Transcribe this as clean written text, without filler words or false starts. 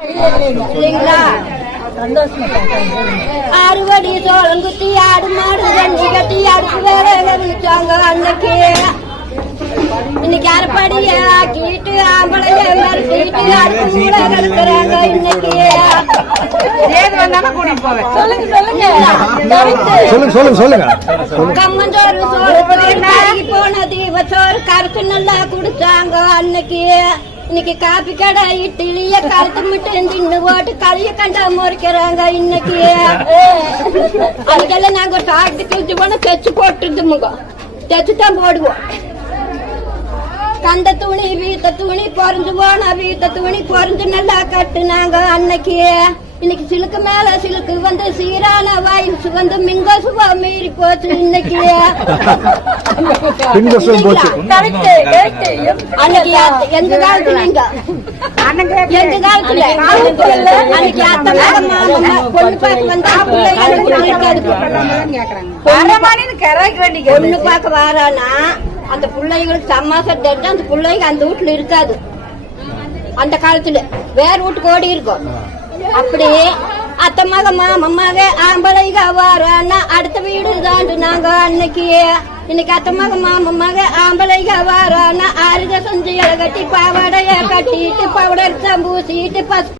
இல்லைங்களா? அறுவடி சோளம் குத்தி ஆடு மாடு தண்ணி கட்டி அடுப்பு வேலை வச்சாங்க அன்னைக்கு. இன்னைக்கு அரைப்படிய ஆக்கிட்டு ஆம்பளைய மறுக்கிட்டு அடுப்பு கூட கலக்குறாங்க இன்னைக்கு. கம்மஞ்சோறு சோறு போன தீப சோறு கரைச்சு நல்லா குடிச்சாங்க அன்னைக்கு. இன்னைக்கு காப்பி கடை இட்லிய கழுத்து மட்டும் தின்னு போட்டு களிய கண்டா முறைக்கிறாங்க இன்னைக்கு. அதுக்கெல்லாம் நாங்க ஒரு சாப்பிட்டு கிழிச்சு போனா தைச்சு போட்டுருந்துமுங்க, தைச்சுதான் போடுவோம். கண்ட துணி வீத்த துணி பொறிஞ்சு போனா வீத்த துணி பொறிஞ்சு நல்லா கட்டுனாங்க அன்னைக்கு. இன்னைக்கு சிலுக்கு மேல சிலுக்கு வந்து சீரான வயசு வந்து மிங்கசுவா மீறி போச்சு இன்னைக்கு. அன்னைக்கு எந்த காலத்துலங்க எந்த காலத்துல அன்னைக்கு அத்தை மாமா பொண்ணு பார்க்க வந்தா பொண்ணு பார்க்க வாரானா அந்த பிள்ளைங்களுக்கு சமாசம் தெரிஞ்சு அந்த பிள்ளைங்க அந்த வீட்டுல இருக்காது. அந்த காலத்துல வேற வீட்டுக்கு ஓடி இருக்கும். அப்படியே அத்தை மக மாமமாக ஆம்பளைங்க வாரானா அடுத்த வீடு தாண்டு நாங்க அன்னைக்கு. இன்னைக்கு அத்தை மக மாமமாக ஆம்பளைங்க வாரானா ஆறுக செஞ்சு கட்டி பாவாடைய கட்டிட்டு பவுடர் பூசிட்டு